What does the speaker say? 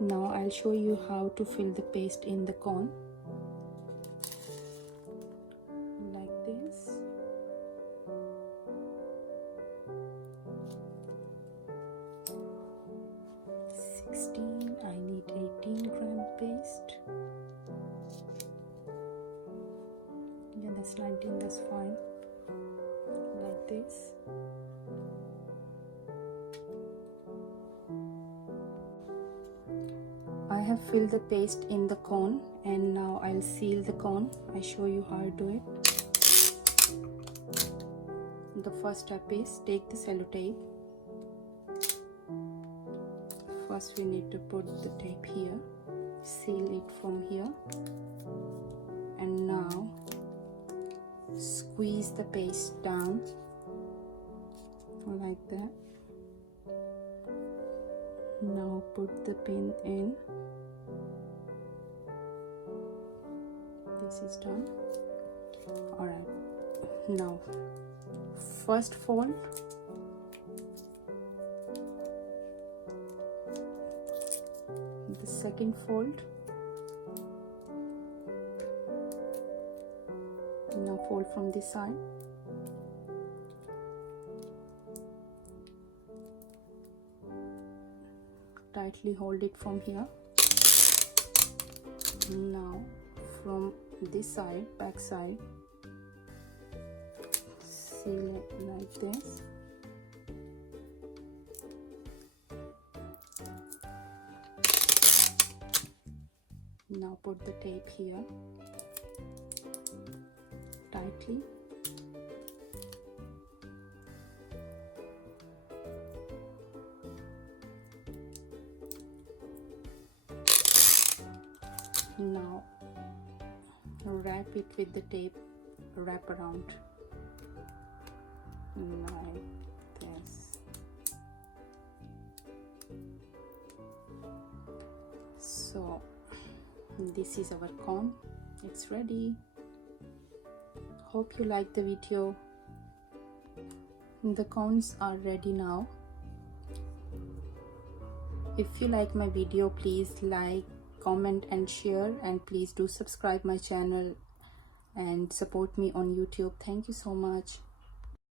Now I'll show you how to fill the paste in the cone. Like this. I need 18-gram paste. Yeah, that's 19, that's fine. Like this. I have filled the paste in the cone, and now I'll seal the cone. I show you how I do it. The first step is take the sellotape. First we need to put the tape here, seal it from here, and now squeeze the paste down like that. Now put the pin in. This is done. Alright, now first fold, the second fold, now fold from this side, tightly hold it from here. Now from this side, back side, seal it like this. Now put the tape here tightly. Now wrap it with the tape, wrap around like this. So this is our cone, it's ready. Hope you like the video. The cones are ready now. If you like my video, please like, comment and share, and please do subscribe my channel and support me on YouTube. Thank you so much.